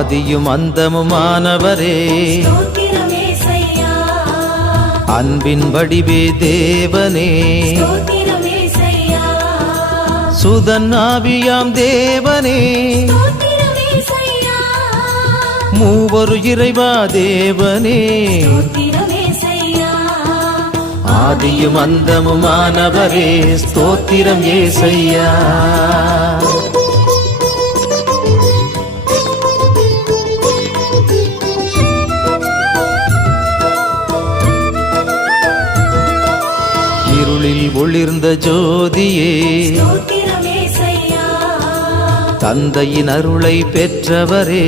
ஆதியும் அந்தமுமானவரே அன்பின் வடிவே தேவனே சுதன் ஆவியாம் தேவனே மூவரு இறைவா தேவனே ஆதியும் அந்தமுமானவரே ஸ்தோத்திரம் ஏசையா. இருளில் ஒளிர்ந்த ஜோதியே தந்தையின் அருளை பெற்றவரே